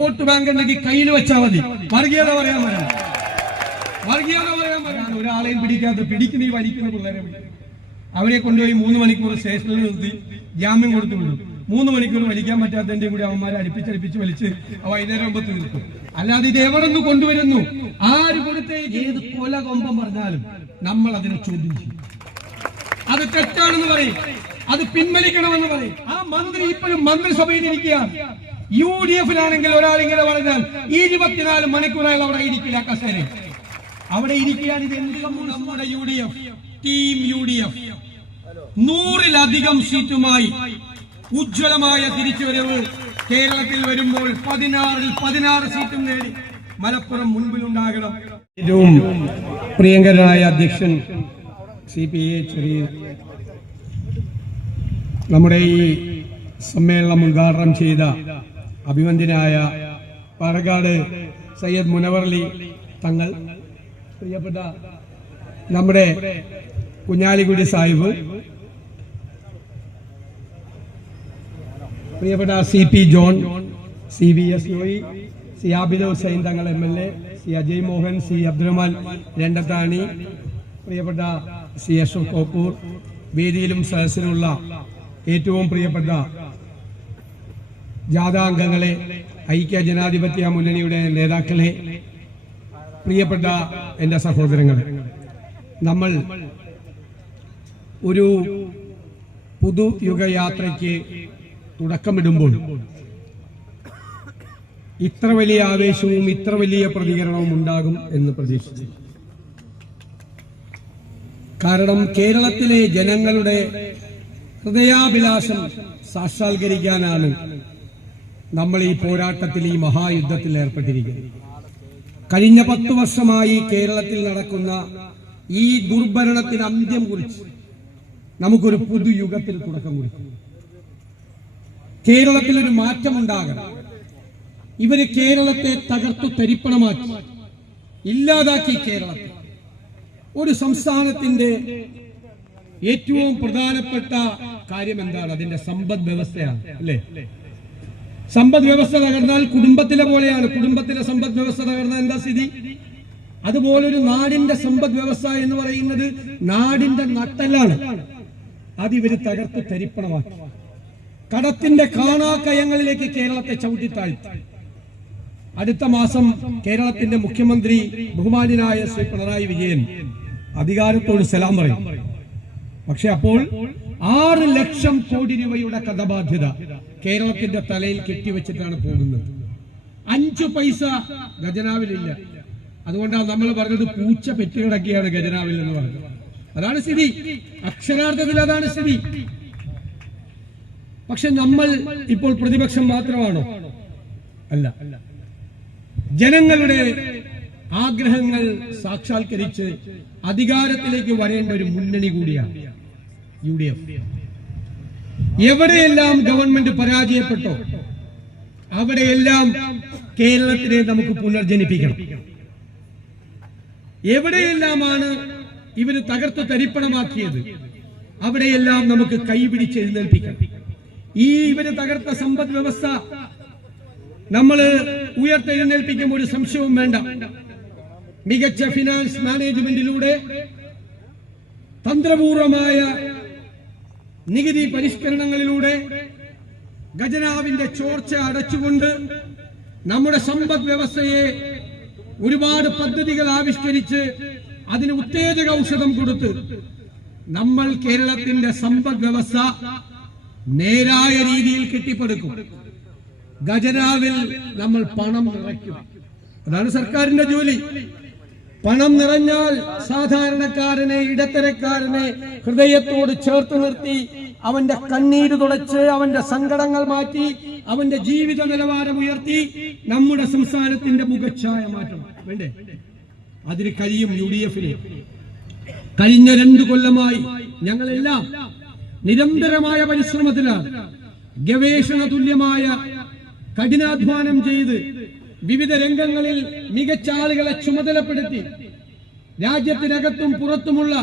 Vote bank ഉണ്ടെങ്കിൽ കയ്യിൽ വെച്ചാൽ മതി. വർഗീയത പറയാൻ പറയാം, വർഗീയത പറയാൻ പറയാം. ഒരാളെയും പിടിക്കാത്ത പിടിക്കുന്ന ഈ വലിക്കുന്ന പിള്ളേരെ അവരെ കൊണ്ടുപോയി 3 മണിക്കൂർ സ്റ്റേഷനിൽ നിർത്തി ജാമ്യം കൊടുത്തു വിടും. 3 മണിക്കൂർ വലിക്കാൻ പറ്റാത്തതിന്റെ കൂടി അവന്മാരെ അടുപ്പിച്ചടുപ്പിച്ച് വലിച്ച് വൈകുന്നേരം ആകുമ്പോൾ തീർക്കും. അല്ലാതെ ഇത് എവിടെ നിന്ന് കൊണ്ടുവരുന്നു, ആര് കൊടുത്തേ, ഏത് കൊല കൊമ്പം പറഞ്ഞാലും നമ്മൾ അതിനെ ചോദ്യം ചെയ്യും. അത് തെറ്റാണെന്ന് പറയും, അത് പിൻവലിക്കണമെന്ന് പറയും. ആ മന്ത്രി ഇപ്പോഴും മന്ത്രിസഭയിൽ ഇരിക്കുകയാണ്. UDF-ലാണെങ്കിൽ ഒരാളിങ്ങനെ പറഞ്ഞാൽ 24 മണിക്കൂറായി അവിടെ ഇരിക്കില്ല, കസേര അവിടെ ഇരിക്കുകയാണ്. ഇത് എന്ത് നമ്മുടെ UDF ടീം UDF 100-ലധികം സീറ്റുമായി ഉജ്ജ്വലമായ തിരിച്ചുവരവ് കേരളത്തിൽ വരുമ്പോൾ 16 സീറ്റും നേടി മലപ്പുറം മുൻപിലുണ്ടാകണം. ഏറ്റവും പ്രിയങ്കരനായ അധ്യക്ഷൻ CPA ചെറിയ നമ്മുടെ ഈ സമ്മേളനം ഉദ്ഘാടനം ചെയ്ത അഭിവന്ദ്യനായ പാലക്കാട് സയ്യദ് മുനവറലി തങ്ങൾ, പ്രിയപ്പെട്ട നമ്മുടെ കുഞ്ഞാലിക്കുടി സാഹിബ്, പ്രിയപ്പെട്ട CP John, CVS Joy, C Abid Hussain Thangal MLA, C Ajay Mohan, C Abdurahman Randathani, പ്രിയപ്പെട്ട C അഷ്റഫ് കോപ്പൂർ, വേദിയിലും സദസ്സിലുള്ള ഏറ്റവും പ്രിയപ്പെട്ട ജാഥാംഗങ്ങളെ, ഐക്യ ജനാധിപത്യ മുന്നണിയുടെ നേതാക്കളെ, പ്രിയപ്പെട്ട എന്റെ സഹോദരങ്ങളെ, നമ്മൾ ഒരു പുതുയുഗയാത്രയ്ക്ക് തുടക്കമിടുമ്പോൾ ഇത്ര വലിയ ആവേശവും ഇത്ര വലിയ പ്രതികരണവും ഉണ്ടാകും എന്ന് പ്രതീക്ഷിച്ചു. കാരണം കേരളത്തിലെ ജനങ്ങളുടെ ഹൃദയാഭിലാഷം സാക്ഷാത്കരിക്കാനാണ് നമ്മൾ ഈ പോരാട്ടത്തിൽ, ഈ മഹായുദ്ധത്തിൽ ഏർപ്പെട്ടിരിക്കുന്നത്. കഴിഞ്ഞ 10 വർഷമായി കേരളത്തിൽ നടക്കുന്ന ഈ ദുർഭരണത്തിന് അന്ത്യം കുറിച്ച് നമുക്കൊരു പുതുയുഗത്തിൽ തുടക്കം കുറിക്കും. കേരളത്തിൽ ഒരു മാറ്റമുണ്ടാകണം. ഇവര് കേരളത്തെ തകർത്തു തരിപ്പണമാക്കി, ഇല്ലാതാക്കി. കേരളത്തെ ഒരു സംസ്ഥാനത്തിന്റെ ഏറ്റവും പ്രധാനപ്പെട്ട കാര്യം എന്താണ്? അതിന്റെ സമ്പദ് വ്യവസ്ഥയാണ്, അല്ലേ? സമ്പദ് വ്യവസ്ഥ തകർന്നാൽ കുടുംബത്തിലെ പോലെയാണ്. കുടുംബത്തിലെ സമ്പദ് വ്യവസ്ഥ തകർന്നാൽ എന്താ സ്ഥിതി? അതുപോലൊരു നാടിന്റെ സമ്പദ് വ്യവസ്ഥ എന്ന് പറയുന്നത് നാടിന്റെ നട്ടെല്ലാണ്. അത് ഇവര് തകർത്ത് തരിപ്പണമാക്കി. കടത്തിന്റെ കാണാക്കയങ്ങളിലേക്ക് കേരളത്തെ ചവിട്ടിത്താഴ്ത്തി. അടുത്ത മാസം കേരളത്തിന്റെ മുഖ്യമന്ത്രി ബഹുമാന്യനായ ശ്രീ പിണറായി വിജയൻ അധികാരത്തോട് സലാം പറയും. പക്ഷെ അപ്പോൾ 6 ലക്ഷം കോടി രൂപയുടെ കടബാധ്യത കേരളത്തിന്റെ തലയിൽ കെട്ടിവെച്ചിട്ടാണ് പോകുന്നത്. 5 പൈസ ഖജനാവിലില്ല. അതുകൊണ്ടാണ് നമ്മൾ പറഞ്ഞത് പൂച്ച പെറ്റുകിടക്കുകയാണ് ഖജനാവിൽ എന്ന് പറഞ്ഞത്. അതാണ് സ്ഥിതി, അക്ഷരാർത്ഥത്തിൽ അതാണ് സ്ഥിതി. പക്ഷെ നമ്മൾ ഇപ്പോൾ പ്രതിപക്ഷം മാത്രമാണോ? അല്ല. ജനങ്ങളുടെ ആഗ്രഹങ്ങൾ സാക്ഷാത്കരിച്ച് അധികാരത്തിലേക്ക് വരേണ്ട ഒരു മുന്നണി കൂടിയാണ് UDF. എവിടെയെല്ലാം ഗവൺമെന്റ് പരാജയപ്പെട്ടോ അവിടെയെല്ലാം കേരളത്തിനെ നമുക്ക് പുനർജനിപ്പിക്കണം. എവിടെയെല്ലാമാണ് ഇവര് തകർത്ത് തരിപ്പണമാക്കിയത് അവിടെയെല്ലാം നമുക്ക് കൈപിടിച്ച് എഴുന്നേൽപ്പിക്കണം. ഈ ഇവര് തകർത്ത സമ്പദ് വ്യവസ്ഥ നമ്മൾ ഉയർത്തെഴുന്നേൽപ്പിക്കുമ്പോൾ ഒരു സംശയവും വേണ്ട. മികച്ച ഫിനാൻസ് മാനേജ്മെന്റിലൂടെ, തന്ത്രപൂർവമായ നികുതി പരിഷ്കരണങ്ങളിലൂടെ, ഖജനാവിന്റെ ചോർച്ച അടച്ചുകൊണ്ട് നമ്മുടെ സമ്പദ് വ്യവസ്ഥയെ ഒരുപാട് പദ്ധതികൾ ആവിഷ്കരിച്ച് അതിന് ഉത്തേജക ഔഷധം കൊടുത്ത് നമ്മൾ കേരളത്തിന്റെ സമ്പദ് വ്യവസ്ഥ നേരായ രീതിയിൽ കെട്ടിപ്പടുക്കും. ഖജനാവിൽ നമ്മൾ പണം നിറയ്ക്കും. അതാണ് സർക്കാരിന്റെ ജോലി. പണം നിറഞ്ഞാൽ സാധാരണക്കാരനെ, ഇടത്തരക്കാരനെ ഹൃദയത്തോട് ചേർത്ത് നിർത്തി അവന്റെ കണ്ണീര് തുടച്ച്, അവന്റെ സങ്കടങ്ങൾ മാറ്റി, അവന്റെ ജീവിത നിലവാരം ഉയർത്തി നമ്മുടെ സംസ്ഥാനത്തിന്റെ മുഖച്ഛായ മാറ്റണം. വേണ്ടേ? അതിന് കഴിയും UDF-ന്. കഴിഞ്ഞ 2 കൊല്ലമായി ഞങ്ങളെല്ലാം നിരന്തരമായ പരിശ്രമത്തിലാണ്. ഗവേഷണ തുല്യമായ കഠിനാധ്വാനം ചെയ്ത് വിവിധ രംഗങ്ങളിൽ മികച്ച ആളുകളെ ചുമതലപ്പെടുത്തി രാജ്യത്തിനകത്തും പുറത്തുമുള്ള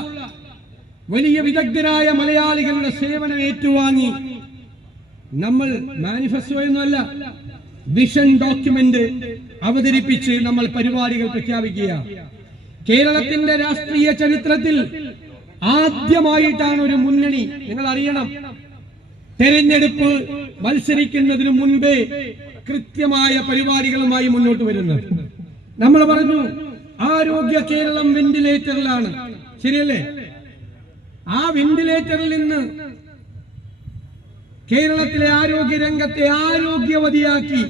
വലിയ വിദഗ്ധരായ മലയാളികളുടെ സേവനം ഏറ്റുവാങ്ങി നമ്മൾ മാനിഫെസ്റ്റോ എന്നല്ല, വിഷൻ ഡോക്യുമെന്റ് അവതരിപ്പിച്ച് നമ്മൾ പരിപാടികൾ പ്രഖ്യാപിക്കുക. കേരളത്തിന്റെ രാഷ്ട്രീയ ചരിത്രത്തിൽ ആദ്യമായിട്ടാണ് ഒരു മുന്നണി, നിങ്ങൾ അറിയണം, തെരഞ്ഞെടുപ്പ് മത്സരിക്കുന്നതിന് മുൻപേ കൃത്യമായ പരിപാടികളുമായി മുന്നോട്ട് വരുന്നത്. നമ്മൾ പറഞ്ഞു ആരോഗ്യ കേരളം വെന്റിലേറ്ററിലാണ്, ശരിയല്ലേ? ആ വെന്റിലേറ്ററിൽ നിന്ന് കേരളത്തിലെ ആരോഗ്യ രംഗത്തെ ആരോഗ്യവതിയാക്കി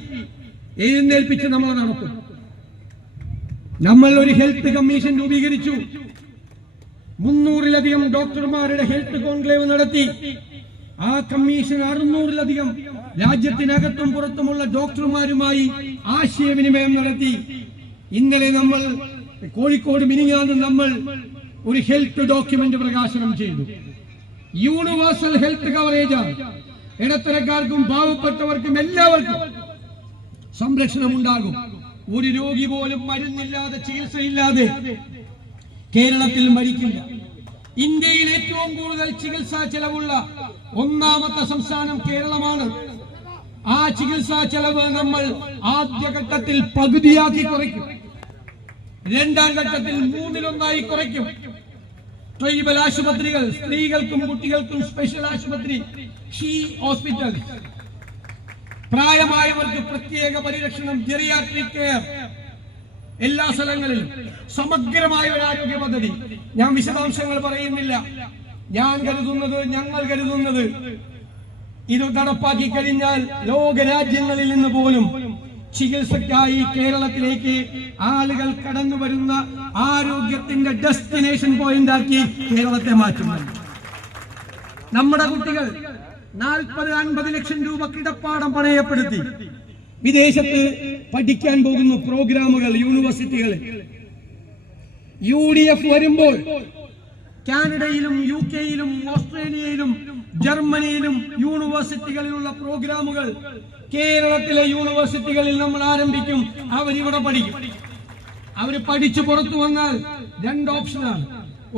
എഴുന്നേൽപ്പിച്ച് നമ്മൾ നടത്തും. നമ്മൾ ഒരു ഹെൽത്ത് കമ്മീഷൻ രൂപീകരിച്ചു. 300-ലധികം ഡോക്ടർമാരുടെ ഹെൽത്ത് കോൺക്ലേവ് നടത്തി. ആ കമ്മീഷൻ 600-ലധികം രാജ്യത്തിനകത്തും പുറത്തുമുള്ള ഡോക്ടർമാരുമായി ആശയവിനിമയം നടത്തി. ഇന്നലെ നമ്മൾ കോഴിക്കോട് മിനിഞ്ഞാന്ന് നമ്മൾ ഒരു ഹെൽത്ത് ഡോക്യുമെന്റ് പ്രകാശനം ചെയ്തു. യൂണിവേഴ്സൽ ഹെൽത്ത് കവറേജ്, ഇടത്തരക്കാർക്കും പാവപ്പെട്ടവർക്കും എല്ലാവർക്കും സംരക്ഷണം ഉണ്ടാകും. ഒരു രോഗി പോലും മരുന്നില്ലാതെ ചികിത്സയില്ലാതെ കേരളത്തിൽ മരിക്കില്ല. ഇന്ത്യയിൽ ഏറ്റവും കൂടുതൽ ചികിത്സാ ചെലവുള്ള 1ാമത്തെ സംസ്ഥാനം കേരളമാണ്. ആ ചികിത്സാ ചെലവ് നമ്മൾ ആദ്യഘട്ടത്തിൽ പകുതിയാക്കി കുറയ്ക്കും. 2ാം ഘട്ടത്തിൽ 1/3 കുറയ്ക്കും. ട്രൈബൽ ആശുപത്രികൾ, സ്ത്രീകൾക്കും കുട്ടികൾക്കും സ്പെഷ്യൽ ആശുപത്രി, ഷീ ഹോസ്പിറ്റൽ, പ്രായമായവർക്ക് പ്രത്യേക പരിരക്ഷണം, ജെറിയാട്രിക് കെയർ, എല്ലാ സ്ഥലങ്ങളിലും സമഗ്രമായ ഒരു ആരോഗ്യ പദ്ധതി. ഞാൻ വിശദാംശങ്ങൾ പറയുന്നില്ല. ഞങ്ങൾ കരുതുന്നത് ഇത് നടപ്പാക്കി കഴിഞ്ഞാൽ ലോകരാജ്യങ്ങളിൽ നിന്ന് പോലും ചികിത്സക്കായി കേരളത്തിലേക്ക് ആളുകൾ കടന്നു വരുന്ന ആരോഗ്യത്തിന്റെ ഡെസ്റ്റിനേഷൻ പോയിന്റ് ആക്കി കേരളത്തെ മാറ്റും. നമ്മുടെ കുട്ടികൾ 40-50 ലക്ഷം രൂപ കിടപ്പാടം പണയപ്പെടുത്തി വിദേശത്ത് പഠിക്കാൻ പോകുന്നു. പ്രോഗ്രാമുകൾ, യൂണിവേഴ്സിറ്റികളിൽ UDF വരുമ്പോൾ കാനഡയിലും UK യിലും ഓസ്ട്രേലിയയിലും ജർമ്മനിയിലും യൂണിവേഴ്സിറ്റികളിലുള്ള പ്രോഗ്രാമുകൾ കേരളത്തിലെ യൂണിവേഴ്സിറ്റികളിൽ നമ്മൾ ആരംഭിക്കും. അവരിവിടെ പഠിക്കും. അവർ പഠിച്ചു പുറത്തു വന്നാൽ 2 ഓപ്ഷനാണ്.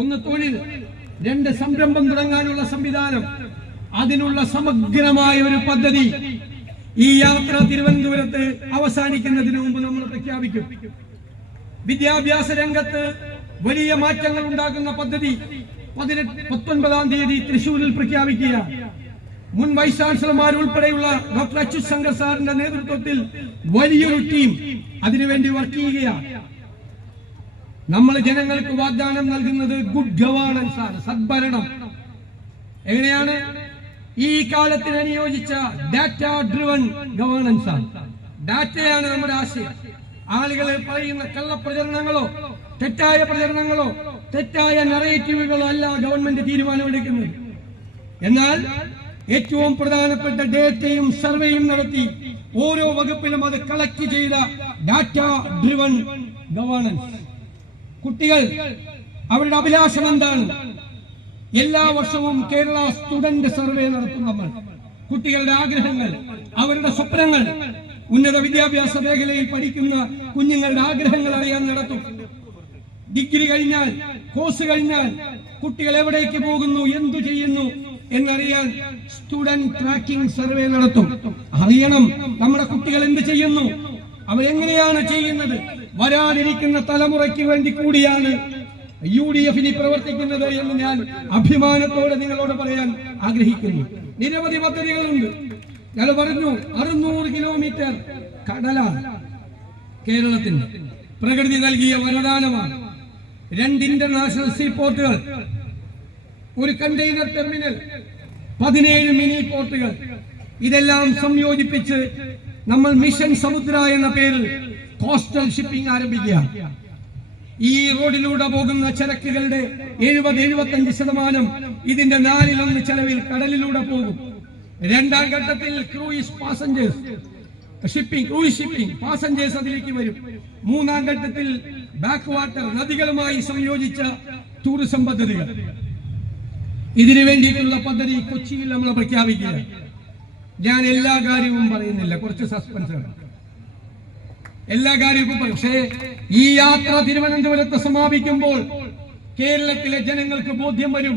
1 തൊഴിൽ, 2 സംരംഭം തുടങ്ങാനുള്ള സംവിധാനം. അതിനുള്ള സമഗ്രമായ ഒരു പദ്ധതി ഈ യാത്ര തിരുവനന്തപുരത്ത് അവസാനിക്കുന്നതിന് മുമ്പ് നമ്മൾ പ്രഖ്യാപിക്കും. വിദ്യാഭ്യാസ രംഗത്ത് വലിയ മാറ്റങ്ങൾ ഉണ്ടാക്കുന്ന പദ്ധതി 19-ാം തീയതി തൃശൂരിൽ പ്രഖ്യാപിക്കുക. മുൻ വൈസ് ചാൻസലർമാർ ഉൾപ്പെടെയുള്ള ഡോക്ടർ അച്യുത് ശങ്കർ സാറിന്റെ നേതൃത്വത്തിൽ വലിയൊരു ടീം അതിനുവേണ്ടി വർക്ക് ചെയ്യുകയാണ്. നമ്മൾ ജനങ്ങൾക്ക് വാഗ്ദാനം നൽകുന്നത് ഗുഡ് ഗവേണൻസ് ആണ്, സദ്ഭരണം. എങ്ങനെയാണ്? ഈ കാലത്തിന് അനുയോജിച്ച ഡാറ്റ ഡ്രിവൺ ഗവേണൻസ് ആണ്. ഡാറ്റയാണ് നമ്മുടെ ആശയം. ആളുകൾ പറയുന്ന കള്ളപ്രചരണങ്ങളോ തെറ്റായ പ്രചരണങ്ങളോ തെറ്റായ നറേറ്റീവുകളോ അല്ല ഗവൺമെന്റ് തീരുമാനമെടുക്കുന്നത്. എന്നാൽ ഏറ്റവും പ്രധാനപ്പെട്ട ഡേറ്റയും സർവേയും നടത്തി ഓരോ വകുപ്പിലും അത് കളക്ട് ചെയ്ത ഡാറ്റ ഡ്രിവൺ ഗവേണൻസ്. കുട്ടികൾ അവരുടെ അഭിലാഷം എന്താണ്? എല്ലാ വർഷവും കേരള സ്റ്റുഡന്റ് സർവേ നടത്തും നമ്മൾ. കുട്ടികളുടെ ആഗ്രഹങ്ങൾ, അവരുടെ സ്വപ്നങ്ങൾ, ഉന്നത വിദ്യാഭ്യാസ മേഖലയിൽ പഠിക്കുന്ന കുഞ്ഞുങ്ങളുടെ ആഗ്രഹങ്ങൾ അറിയാൻ നടത്തും. ഡിഗ്രി കഴിഞ്ഞാൽ, കോഴ്സ് കഴിഞ്ഞാൽ കുട്ടികൾ എവിടേക്ക് പോകുന്നു, എന്തു ചെയ്യുന്നു എന്നറിയാൻ സ്റ്റുഡന്റ് ട്രാക്കിംഗ് സർവേ നടത്തും. അറിയണം നമ്മുടെ കുട്ടികൾ എന്ത് ചെയ്യുന്നു, അവരെങ്ങനെയാണ് ചെയ്യുന്നത്. വരാനിരിക്കുന്ന തലമുറയ്ക്ക് വേണ്ടി കൂടിയാണ് UDF പ്രവർത്തിക്കുന്നത് എന്ന് ഞാൻ അഭിമാനത്തോടെ നിങ്ങളോട് പറയാൻ ആഗ്രഹിക്കുന്നു. നിരവധി പദ്ധതികളുണ്ട്. ഞാൻ പറഞ്ഞു 600 കിലോമീറ്റർ കടലാണ് കേരളത്തിന്റെ. പ്രകൃതി നൽകിയ വരദാനമാണ്. 2 ഇന്റർനാഷണൽ സീപോർട്ടുകൾ, ഒരു കണ്ടെയ്നർ ടെർമിനൽ, 17 മിനി പോർട്ടുകൾ. ഇതെല്ലാം സംയോജിപ്പിച്ച് നമ്മൾ മിഷൻ സമുദ്ര എന്ന പേരിൽ കോസ്റ്റൽ ഷിപ്പിംഗ് ആരംഭിക്കുക. ഈ റോഡിലൂടെ പോകുന്ന ചരക്കുകളുടെ 70-75% ഇതിന്റെ 1/4 ചെലവിൽ കടലിലൂടെ പോകും. 2ാം ഘട്ടത്തിൽ ക്രൂയിസ് ഷിപ്പിംഗ് പാസഞ്ചേഴ്സ് അതിലേക്ക് വരും. 3ാം ഘട്ടത്തിൽ ബാക്ക് വാട്ടർ, നദികളുമായി സംയോജിച്ച ടൂറിസം പദ്ധതികൾ. ഇതിനു വേണ്ടിയിട്ടുള്ള പദ്ധതി കൊച്ചിയിൽ നമ്മൾ പ്രഖ്യാപിക്കുക. ഞാൻ എല്ലാ കാര്യവും പറയുന്നില്ല, കുറച്ച് സസ്പെൻസാണ്. എല്ലാ കാര്യവും പക്ഷേ ഈ യാത്ര തിരുവനന്തപുരത്ത് സമാപിക്കുമ്പോൾ കേരളത്തിലെ ജനങ്ങൾക്ക് ബോധ്യം വരും.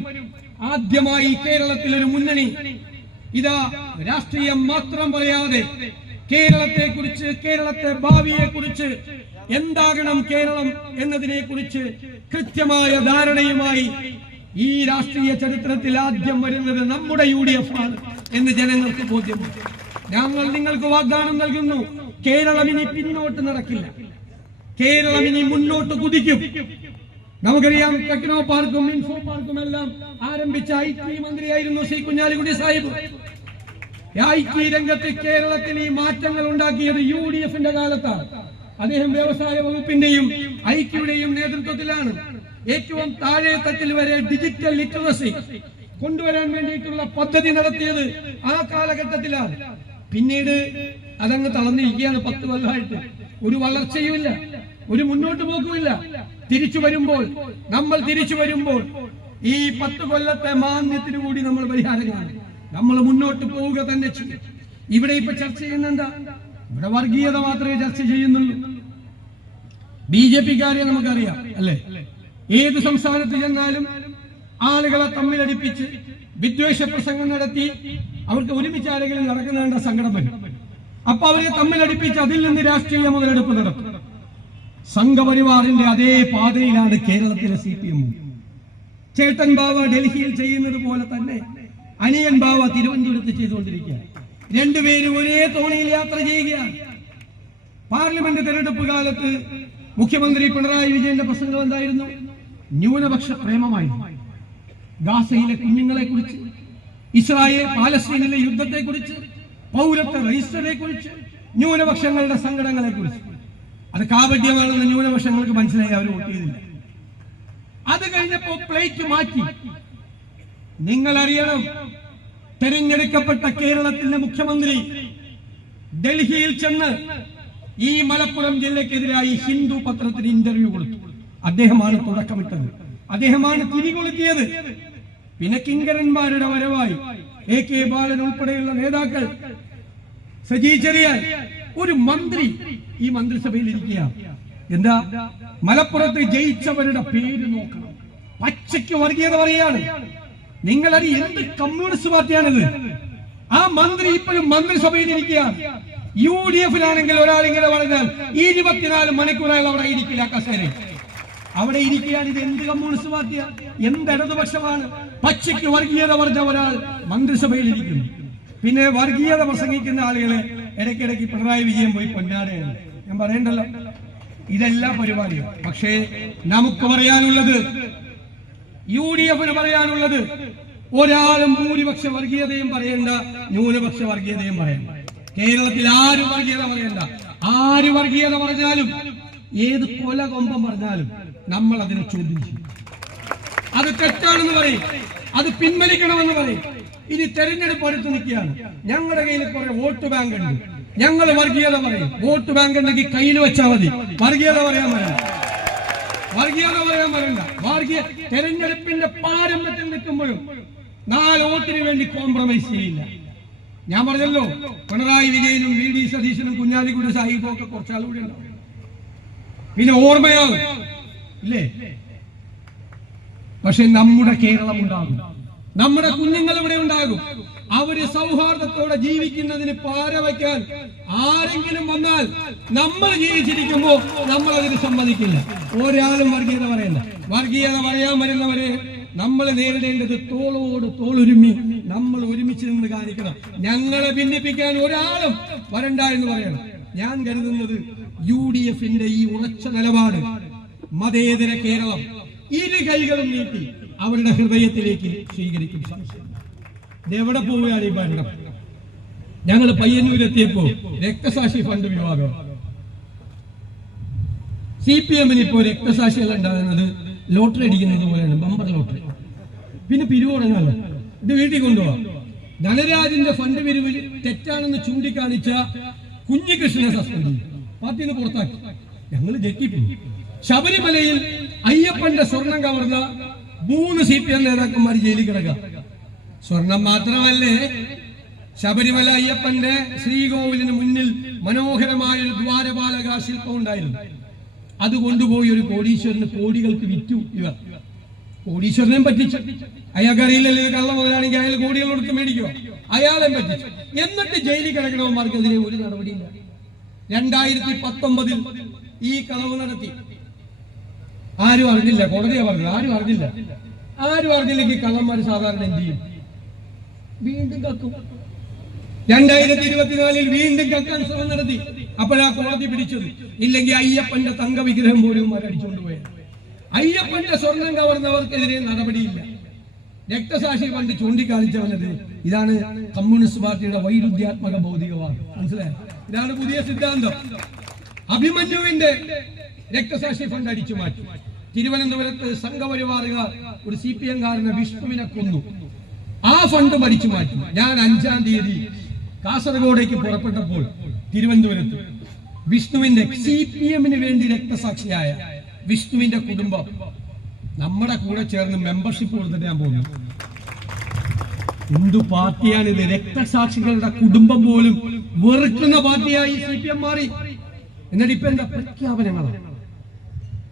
ആദ്യമായി കേരളത്തിലൊരു മുന്നണി ഇതാ രാഷ്ട്രീയം മാത്രം പറയാതെ കേരളത്തെ കുറിച്ച്, കേരളത്തെ ഭാവിയെ കുറിച്ച്, എന്താകണം കേരളം എന്നതിനെ കുറിച്ച് കൃത്യമായ ധാരണയുമായി ഈ രാഷ്ട്രീയ ചരിത്രത്തിൽ ആദ്യം വരുന്നത് നമ്മുടെ UDF ആണ് എന്ന് ജനങ്ങൾക്ക് ബോധ്യമുണ്ട്. ഞങ്ങൾ നിങ്ങൾക്ക് വാഗ്ദാനം നൽകുന്നു, കേരളം ഇനി പിന്നോട്ട് നടക്കില്ല, കേരളം ഇനി മുന്നോട്ട് കുതിക്കും. നമുക്കറിയാം, ടെക്നോ പാർക്കും ഇൻഫോ പാർക്കും എല്ലാം ആരംഭിച്ച IT മന്ത്രിയായിരുന്നു ശ്രീ കുഞ്ഞാലിക്കുട്ടി സാഹിബ്. IT രംഗത്ത് കേരളത്തിൽ ഈ മാറ്റങ്ങൾ ഉണ്ടാക്കിയത് UDFന്റെ കാലത്താണ്. അദ്ദേഹം വ്യവസായ വകുപ്പിന്റെയും ഐക്യയുടെയും നേതൃത്വത്തിലാണ് ഏറ്റവും താഴെ തട്ടിൽ വരെ ഡിജിറ്റൽ ലിറ്ററസി കൊണ്ടുവരാൻ വേണ്ടിയിട്ടുള്ള പദ്ധതി നടത്തിയത് ആ കാലഘട്ടത്തിലാണ്. പിന്നീട് അതങ്ങ് തളർന്നിരിക്കുകയാണ്. 10 കൊല്ലമായിട്ട് ഒരു വളർച്ചയുമില്ല, ഒരു മുന്നോട്ട് പോക്കുമില്ല. തിരിച്ചു വരുമ്പോൾ ഈ 10 കൊല്ലത്തെ മാന്യത്തിന് കൂടി നമ്മൾ പരിഹാരം കാണും. നമ്മൾ മുന്നോട്ട് പോവുക തന്നെ ചെയ്യും. ഇവിടെ ഇപ്പൊ ചർച്ച ചെയ്യുന്നെന്താ? ഇവിടെ വർഗീയത മാത്രമേ ചർച്ച ചെയ്യുന്നുള്ളൂ. BJP-ക്കാരെ നമുക്കറിയാം അല്ലെ? ഏത് സംസ്ഥാനത്ത് ചെന്നാലും ആളുകളെ തമ്മിലടിപ്പിച്ച് വിദ്വേഷ പ്രസംഗം നടത്തി അവർക്ക് ഒരുമിച്ച് ആരെങ്കിലും നടക്കുന്നുണ്ട സങ്കടം വരും. അപ്പൊ അവരെ തമ്മിലടിപ്പിച്ച് അതിൽ നിന്ന് രാഷ്ട്രീയ മുതലെടുപ്പ് നടത്തും. സംഘപരിവാറിന്റെ അതേ പാതയിലാണ് കേരളത്തിലെ CPM. ചേട്ടൻ ബാവ ഡൽഹിയിൽ ചെയ്യുന്നത് പോലെ തന്നെ അനിയൻ ബാവ തിരുവനന്തപുരത്ത് ചെയ്തുകൊണ്ടിരിക്കുകയാണ്. രണ്ടുപേരും ഒരേ തോണിയിൽ യാത്ര ചെയ്യുകയാണ്. പാർലമെന്റ് തെരഞ്ഞെടുപ്പ് കാലത്ത് മുഖ്യമന്ത്രി പിണറായി വിജയന്റെ പ്രസംഗം എന്തായിരുന്നു? ന്യൂനപക്ഷ പ്രേമമായിരുന്നു. ഗാസയിലെ കുഞ്ഞുങ്ങളെ കുറിച്ച്, ഇസ്രായേൽ പാലസ്തീനിലെ യുദ്ധത്തെ കുറിച്ച്, പൗരത്വ രജിസ്റ്ററെ കുറിച്ച്, ന്യൂനപക്ഷങ്ങളുടെ സങ്കടങ്ങളെ കുറിച്ച്. അത് കാപട്യമാണെന്ന് ന്യൂനപക്ഷങ്ങൾക്ക് മനസ്സിലായി, അവർ വോട്ട് ചെയ്തില്ല. അത് കഴിഞ്ഞപ്പോ പ്ലേറ്റ് മാറ്റി. നിങ്ങൾ അറിയണം, തെരഞ്ഞെടുക്കപ്പെട്ട കേരളത്തിന്റെ മുഖ്യമന്ത്രി ഡൽഹിയിൽ ചെന്ന് ഈ മലപ്പുറം ജില്ലക്കെതിരായി ഹിന്ദു പത്രത്തിന് ഇന്റർവ്യൂ കൊടുത്തു. അദ്ദേഹമാണ് തുടക്കമിട്ടത്, അദ്ദേഹമാണ് തിരികൊളുത്തിയത്. പിന്നെ കിങ്കരന്മാരുടെ വരവായി AK ബാലൻ ഉൾപ്പെടെയുള്ള നേതാക്കൾ, സജി ചെറിയാൻ, ഒരു മന്ത്രി ഈ മന്ത്രിസഭയിൽ ഇരിക്കുക. എന്താ? മലപ്പുറത്ത് ജയിച്ചവരുടെ പേര് നോക്കണം, പച്ചയ്ക്ക് വർഗീയത പറയാണ്. നിങ്ങളത് എന്ത് കമ്മ്യൂണിസ്റ്റ് പാർട്ടിയാണിത്? ആ മന്ത്രി ഇപ്പോഴും മന്ത്രിസഭയിൽ ഇരിക്കുകയാണ്. UDF-ലാണെങ്കിൽ ഒരാളിങ്ങനെ പറഞ്ഞാൽ 24 മണിക്കൂർ അയാൾ അവിടെ ഇരിക്കില്ല, കസേരയിൽ അവിടെ ഇരിക്കുകയാണ്. ഇത് എന്ത് കമ്മ്യൂണിസ്റ്റ് പാർട്ടിയാണ്? എന്ത് ഇടതുപക്ഷമാണ്? പച്ചയ്ക്ക് വർഗീയത പറഞ്ഞ ഒരാൾ മന്ത്രിസഭയിൽ ഇരിക്കുന്നു. പിന്നെ വർഗീയത പ്രസംഗിക്കുന്ന ആളുകളെ ഇടയ്ക്കിടയ്ക്ക് പിണറായി വിജയൻ പോയി കൊണ്ടാടുകയാണ്. ഞാൻ പറയണ്ടല്ലോ, ഇതെല്ലാം പരിപാടിയാണ്. പക്ഷേ നമുക്ക് പറയാനുള്ളത്, UDF-ന് പറയാനുള്ളത്, ഒരാളും ഭൂരിപക്ഷ വർഗീയതയും പറയണ്ട, ന്യൂനപക്ഷ വർഗീയതയും പറയണ്ട. കേരളത്തിൽ ആര് വർഗീയത പറയണ്ട. ആര് വർഗീയത പറഞ്ഞാലും, ഏത് കൊല കൊമ്പം പറഞ്ഞാലും നമ്മൾ അതിനെ ചോദ്യം ചെയ്യും. അത് തെറ്റാണെന്ന് പറയും, അത് പിൻവലിക്കണമെന്ന് പറയും. ഇനി തെരഞ്ഞെടുപ്പ് അടുത്ത് നിൽക്കുകയാണ്. ഞങ്ങളുടെ കയ്യിൽ കുറെ വോട്ട് ബാങ്ക് ഉണ്ട്, ഞങ്ങൾ വർഗീയത പറയും. വോട്ട് ബാങ്ക് ഉണ്ടെങ്കിൽ കയ്യിൽ വെച്ചാൽ മതി, വർഗീയത പറയാൻ പറയണ്ട. വർഗീയ തെരഞ്ഞെടുപ്പിന്റെ പാരമ്പര്യത്തിൽ നിൽക്കുമ്പോഴും 4 വോട്ടിന് വേണ്ടി കോംപ്രമൈസ് ചെയ്യില്ല. ഞാൻ പറഞ്ഞല്ലോ, പിണറായി വിജയനും VD സതീശനും കുഞ്ഞാലിക്കുട്ടി സാഹിബും ഒക്കെ കുറച്ചാളുകൂടി ഉണ്ടാവും. പിന്നെ ഓർമ്മയാകും ഇല്ലേ? പക്ഷെ നമ്മുടെ കേരളം ഉണ്ടാകും, നമ്മുടെ കുഞ്ഞുങ്ങൾ ഇവിടെ ഉണ്ടാകും. അവര് സൗഹാർദ്ദത്തോടെ ജീവിക്കുന്നതിന് പാര വയ്ക്കാൻ ആരെങ്കിലും വന്നാൽ നമ്മൾ ജീവിച്ചിരിക്കുമ്പോ നമ്മൾ അതിന് സമ്മതിക്കില്ല. ഒരാളും വർഗീയത പറയണ്ട. വർഗീയത പറയാൻ വരുന്നവരെ നമ്മൾ നേരിടേണ്ടത് തോളോട് തോളൊരുമി നമ്മൾ ഒരുമിച്ച് നിന്ന് കാണിക്കണം. ഞങ്ങളെ ഭിന്നിപ്പിക്കാൻ ഒരാളും വരണ്ട എന്ന് പറയണം. ഞാൻ കരുതുന്നത് UDF-ന്റെ ഈ ഉറച്ച നിലപാട് മതേതര കേരളം ഇരു കൈകളും നീട്ടി അവരുടെ ഹൃദയത്തിലേക്ക് സ്വീകരിക്കും. എവിടെ പോവുകയാണ് ഈ ഭരണം? ഞങ്ങൾ പയ്യന്നൂരെത്തിയപ്പോ രക്തസാക്ഷി ഫണ്ട് വിഭാഗം, CPM-ന് ഇപ്പോ രക്തസാക്ഷികൾ ഉണ്ടാകുന്നത് ലോട്ടറി അടിക്കുന്നത് പോലെയാണ്, ബമ്പർ ലോട്ടറി. പിന്നെ പിരിവുടങ്ങാലോ, ഇത് വീട്ടിൽ കൊണ്ടുപോവാം. ധനരാജിന്റെ ഫണ്ട് പിരിവ് തെറ്റാണെന്ന് ചൂണ്ടിക്കാണിച്ച കുഞ്ഞികൃഷ്ണനെ സസ്പെൻഡ് ചെയ്തു, പാർട്ടിയിൽ നിന്ന് പുറത്താക്കി. ഞങ്ങൾ ഞെട്ടിപ്പോയി. ശബരിമലയിൽ അയ്യപ്പന്റെ സ്വർണം കവർന്ന 3 CPM നേതാക്കന്മാർ ജയിലിൽ കിടക്കുക. സ്വർണം മാത്രമല്ലേ, ശബരിമല അയ്യപ്പന്റെ ശ്രീകോവിലിന് മുന്നിൽ മനോഹരമായൊരു ദ്വാരപാലക ശില്പം ഉണ്ടായിരുന്നു. അത് കൊണ്ടുപോയി ഒരു കോടീശ്വരന് കോടികൾക്ക് വിറ്റു. ഇവർ കോടീശ്വരനെയും പറ്റിച്ചു. അയാൾക്കറിയില്ലല്ലോ, കള്ള മുതലാണെങ്കിൽ അയാൾ കോടികൾ കൊടുത്ത് മേടിക്കുക. അയാളെ പറ്റിച്ചു. എന്നിട്ട് ജയിലിൽ കിടക്കണവന്മാർക്കെതിരെ ഒരു നടപടിയില്ല. 2019 ഈ കളവ് നടത്തി. ആരും അറിഞ്ഞില്ല, കോടതിയാ പറഞ്ഞത്. ആരും അറിഞ്ഞില്ലെങ്കിൽ കള്ളന്മാർ സാധാരണ എന്ത് ചെയ്യും? വീണ്ടും കക്കും. 2024 വീണ്ടും കക്കാൻ ശ്രമം നടത്തി. അപ്പോഴാ കോടതി പിടിച്ചത്. ഇല്ലെങ്കിൽ അയ്യപ്പന്റെ തങ്ക വിഗ്രഹം പോലും അടിച്ചുകൊണ്ട് പോയത്. അയ്യപ്പന്റെ സ്വർണം കവർന്നവർക്കെതിരെ നടപടിയില്ല. രക്തസാക്ഷി ഫണ്ട് ചൂണ്ടിക്കാണിച്ചവനത് ഇതാണ് കമ്മ്യൂണിസ്റ്റ് പാർട്ടിയുടെ വൈരുദ്ധ്യാത്മക ഭൗതികവാദം. മനസ്സിലായോ? ഇതാണ് പുതിയ സിദ്ധാന്തം. അഭിമന്യുവിന്റെ രക്തസാക്ഷി ഫണ്ട് അടിച്ചു മാറ്റി. തിരുവനന്തപുരത്ത് സംഘപരിവാറുകാർ ഒരു CPM കാരനെ വിഷ്ണുവിനെ കൊന്നു. ആ ഫണ്ട് അടിച്ചു മാറ്റി. ഞാൻ 5-ാം തീയതി കാസർഗോഡേക്ക് പുറപ്പെട്ടപ്പോൾ തിരുവനന്തപുരത്ത് വിഷ്ണുവിന്റെ CPM-ന് വേണ്ടി രക്തസാക്ഷിയായ വിഷ്ണുവിന്റെ കുടുംബം നമ്മുടെ കൂടെ ചേർന്ന് മെമ്പർഷിപ്പ് കൊടുത്തിട്ട് ഞാൻ പോകുന്നു. എന്തു പാർട്ടിയാണിത്? രക്തസാക്ഷികളുടെ കുടുംബം പോലും വെറുക്കുന്ന പാർട്ടിയായി CPM മാറി. എന്നിട്ട് ഇപ്പൊ എന്താ പ്രഖ്യാപനങ്ങളാണ്?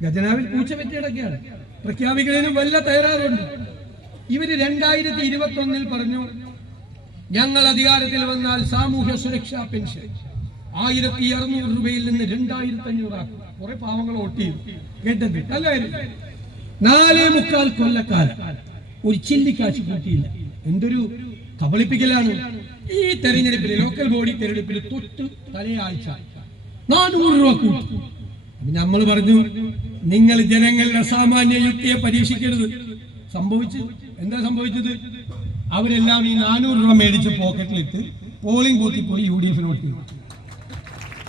ഖജനാവിൽ പൂച്ച പറ്റിയിടക്കുകയാണ്. പ്രഖ്യാപിക്കുന്നതിന് വല്ല തയ്യാറുണ്ട്. ഇവര് 2021 പറഞ്ഞു, ഞങ്ങൾ അധികാരത്തിൽ വന്നാൽ സാമൂഹ്യ സുരക്ഷാ പെൻഷൻ 1600 രൂപയിൽ നിന്ന് 2500 ആക്കും. കുറെ പാവങ്ങൾ വോട്ട് ചെയ്യും. കേട്ടത് അല്ലായിരുന്നു. 4.25 കൊല്ലക്കാലം ഒരു ചില്ലിക്കാശ് കൂട്ടിയില്ല. എന്തൊരു കബളിപ്പിക്കലാണ്. ഈ തെരഞ്ഞെടുപ്പിൽ, ലോക്കൽ ബോഡി തെരഞ്ഞെടുപ്പിൽ തൊട്ട് തലയാഴ്ച 400 രൂപ കൂട്ടി. നമ്മൾ പറഞ്ഞു, നിങ്ങൾ ജനങ്ങളുടെ സാമാന്യ യുക്തിയെ പരീക്ഷിക്കരുത്. എന്താ സംഭവിച്ചത്? അവരെല്ലാം ഈ 400 രൂപ മേടിച്ച് പോക്കറ്റിലിട്ട് പോളിംഗ് ബൂത്തിൽ പോയി UDF വോട്ട് ചെയ്തു.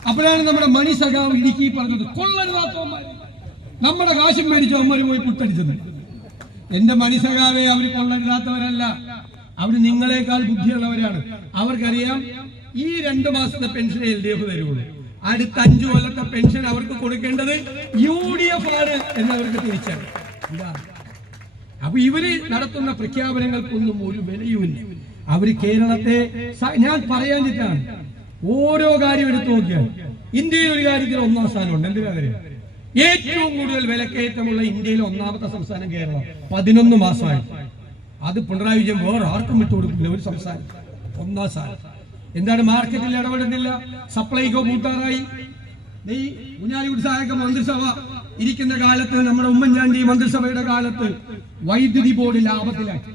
അപ്പോഴാണ് നമ്മുടെ മണി സഖാവ് ഇടുക്കി പറഞ്ഞത്, കൊള്ളരുതാത്തവന്മാർ, നമ്മുടെ കാശും മേടിച്ചവന്മാർ പോയി പുട്ടടിച്ചത്. എന്റെ മണി സഖാവെ, അവർ കൊള്ളരുതാത്തവരല്ല, അവർ നിങ്ങളെക്കാൾ ബുദ്ധിയുള്ളവരാണ്. അവർക്കറിയാം ഈ 2 മാസത്തെ പെൻഷൻ LDF തരുള്ളൂ. അടുത്ത 5 കൊല്ലത്തെ പെൻഷൻ അവർക്ക് കൊടുക്കേണ്ടത് UDF ആണ് എന്നവർക്ക് തിരിച്ചറിയാം. അപ്പൊ ഇവര് നടത്തുന്ന പ്രഖ്യാപനങ്ങൾക്കൊന്നും ഒരു വിലയുമില്ല. അവര് കേരളത്തെ, ഞാൻ പറയാഞ്ഞിട്ടാണ്, ഓരോ കാര്യം എടുത്തു നോക്കിയാൽ ഇന്ത്യയിൽ ഒരു കാര്യത്തിൽ 1-ാം സ്ഥാനമുണ്ട്. എന്തിനാ കാര്യം? ഏറ്റവും കൂടുതൽ വിലക്കയറ്റമുള്ള ഇന്ത്യയിലെ 1ാമത്തെ സംസ്ഥാനം കേരളം. 11 മാസമായി. അത് പിണറായി വിജയൻ വേറെ ആർക്കും വിട്ടു കൊടുക്കില്ല. ഒരു സംസ്ഥാനം 1-ാം സ്ഥാനം. എന്താണ്? മാർക്കറ്റിൽ ഇടപെടുന്നില്ല. സപ്ലൈകോ കൂട്ടാറായി. ഈ കുഞ്ഞാലിക്കുട്ടി സാഹചര്യ മന്ത്രിസഭ ഇരിക്കുന്ന കാലത്ത്, നമ്മുടെ ഉമ്മൻചാണ്ടി മന്ത്രിസഭയുടെ കാലത്ത് വൈദ്യുതി ബോർഡ് ലാഭത്തിലാക്കി.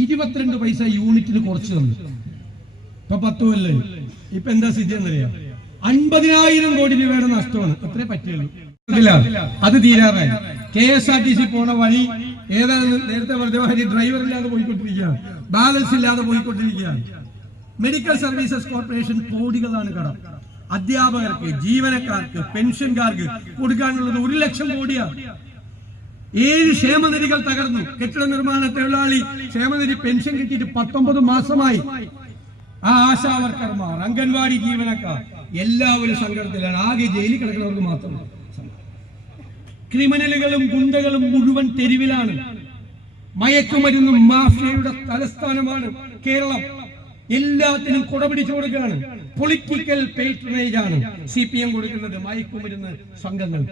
22 പൈസ യൂണിറ്റിന് കുറച്ച് തന്നു. ഇപ്പൊ 10 കൊല്ലം. ഇപ്പൊ എന്താ സ്ഥിതി എന്നറിയാം? 50,000 കോടി രൂപയുടെ നഷ്ടമാണ്. അത്രേ പറ്റുള്ളൂ. അത് തീരാറായി. KSRTC പോണ വഴി ഏതാണ്? നേരത്തെ പറഞ്ഞ വഴി ഡ്രൈവർ ഇല്ലാതെ പോയിക്കൊണ്ടിരിക്കുകയാണ്, ബാലൻസ് ഇല്ലാതെ പോയിക്കൊണ്ടിരിക്കുകയാണ്. മെഡിക്കൽ സർവീസസ് കോർപ്പറേഷൻ കോടികളാണ് കടം. അധ്യാപകർക്ക്, ജീവനക്കാർക്ക്, പെൻഷൻകാർക്ക് കൊടുക്കാനുള്ളത് 1 ലക്ഷം കോടിയാണ്. 7 ക്ഷേമനിധികൾ തകർന്നു. കെട്ടിട നിർമ്മാണ തൊഴിലാളി ക്ഷേമനിധി പെൻഷൻ കിട്ടിയിട്ട് 19 മാസമായി. ആ ആശാ വർക്കർമാർ, അംഗൻവാടി ജീവനക്കാർ എല്ലാവരും സങ്കടത്തിലാണ്. ആകെ ജയിലിൽ കിടക്കുന്നവർക്ക് മാത്രം. ക്രിമിനലുകളും ഗുണ്ടകളും മുഴുവൻ തെരുവിലാണ്. മയക്കുമരുന്നും മാഫിയയുടെ തലസ്ഥാനമാണ് കേരളം. എല്ലാത്തിനും കുടപിടിച്ചു കൊടുക്കുകയാണ്. പൊളിറ്റിക്കൽ പേട്രണേജ് ആണ് CPM കൊടുക്കുന്നത് മയക്കുമരുന്ന് സംഘങ്ങൾ.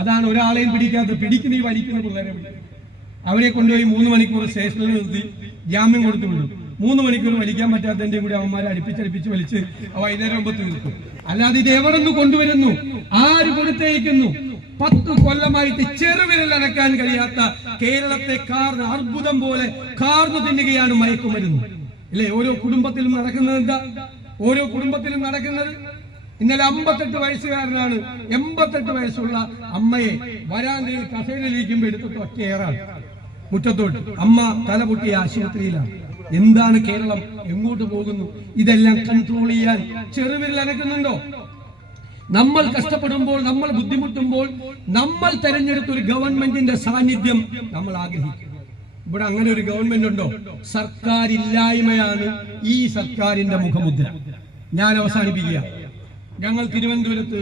അതാണ് ഒരാളെയും പിടിക്കുന്ന ഈ വലിക്കുന്ന പിള്ളേരെ അവരെ കൊണ്ടുപോയി 3 മണിക്കൂർ സ്റ്റേഷനിൽ നിർത്തി ജാമ്യം കൊടുത്തു വിടും. 3 മണിക്കൂർ വലിക്കാൻ പറ്റാത്തതിന്റെ കൂടി അവന്മാരെ അടുപ്പിച്ചടുപ്പിച്ച് വലിച്ച് വൈകുന്നേരം 9 നിൽക്കും. അല്ലാതെ ഇത് എവിടെ നിന്ന് കൊണ്ടുവരുന്നു? ആര് കൊടുത്തേക്കുന്നു? 10 കൊല്ലമായിട്ട് ചെറുവിരൽ അനക്കാൻ കഴിയാത്ത കേരളത്തെ കാർന്ന്, അർബുദം പോലെ കാർന്നു തിന്നുകയാണ് മയക്കുമരുന്ന്. അല്ലേ? ഓരോ കുടുംബത്തിലും നടക്കുന്നത് എന്താ? ഓരോ കുടുംബത്തിലും നടക്കുന്നത്. ഇന്നലെ 58 വയസ്സുകാരനാണ് 88 വയസ്സുള്ള അമ്മയെ വരാന്തയിൽ കസേരയിലിരിക്കുമ്പോൾ എടുത്തിട്ട് ഒറ്റയേറാണ് മുറ്റത്തോട്ട്. അമ്മ തലപൊട്ടിയ ആശുപത്രിയിലാണ്. എന്താണ് കേരളം? എങ്ങോട്ട് പോകുന്നു? ഇതെല്ലാം കൺട്രോൾ ചെയ്യാൻ ചെറുവിരൽ അനക്കുന്നുണ്ടോ? നമ്മൾ കഷ്ടപ്പെടുമ്പോൾ, നമ്മൾ ബുദ്ധിമുട്ടുമ്പോൾ, നമ്മൾ തെരഞ്ഞെടുത്ത ഒരു ഗവൺമെന്റിന്റെ സാന്നിധ്യം നമ്മൾ ആഗ്രഹിക്കും. ഇവിടെ അങ്ങനെ ഒരു ഗവൺമെന്റ് ഉണ്ടോ? സർക്കാരില്ലായ്മയാണ് ഈ സർക്കാരിന്റെ മുഖമുദ്ര. ഞാൻ അവസാനിപ്പിക്കുക. ഞങ്ങൾ തിരുവനന്തപുരത്ത്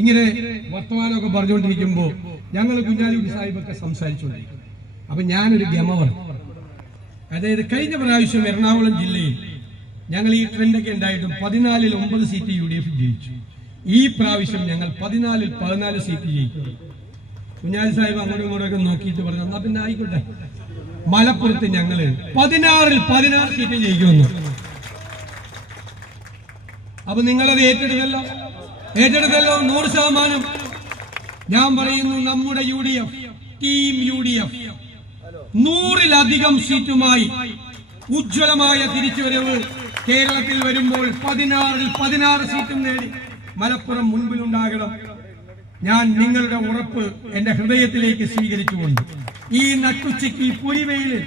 ഇങ്ങനെ വർത്തമാനമൊക്കെ പറഞ്ഞുകൊണ്ടിരിക്കുമ്പോൾ ഞങ്ങൾ കുഞ്ഞാലിക്കുട്ടി സാഹിബൊക്കെ സംസാരിച്ചുകൊണ്ടിരിക്കും. അപ്പൊ ഞാനൊരു ഗമവർ, അതായത് കഴിഞ്ഞ പ്രാവശ്യം എറണാകുളം ജില്ലയിൽ ഞങ്ങൾ ഈ ട്രെൻഡൊക്കെ ഉണ്ടായിട്ടും 14-ൽ 9 സീറ്റ് UDF ജയിച്ചു. ഈ പ്രാവശ്യം ഞങ്ങൾ 14-ൽ 14 സീറ്റ് ജയിക്കും. കുഞ്ഞാലി സാഹിബ് അങ്ങോട്ടും ഇങ്ങോട്ടൊക്കെ നോക്കിയിട്ട് പറഞ്ഞു, എന്നാ പിന്നെ ആയിക്കോട്ടെ. മലപ്പുറത്ത് ഞങ്ങള് 16-ൽ 16 സീറ്റ് ജയിക്കുമെന്ന്. അപ്പൊ നിങ്ങളത് ഏറ്റെടുത്തല്ലോ 100%. ഞാൻ പറയുന്നു നമ്മുടെ UDF ടീം UDF 100-ലധികം സീറ്റുമായി ഉജ്ജ്വലമായ തിരിച്ചുവരവ് കേരളത്തിൽ വരുമ്പോൾ 16 സീറ്റും നേടി മലപ്പുറം മുൻപിലുണ്ടാകണം. ഞാൻ നിങ്ങളുടെ ഉറപ്പ് എന്റെ ഹൃദയത്തിലേക്ക് സ്വീകരിച്ചുകൊണ്ട് ഈ നട്ടുച്ചയ്ക്ക് ഈ പൊരിവെയിലിൽ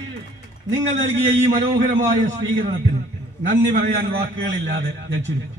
നിങ്ങൾ നൽകിയ ഈ മനോഹരമായ സ്വീകരണത്തിന് നന്ദി പറയാൻ വാക്കുകളില്ലാതെ ഞാൻ ചുരുക്കും.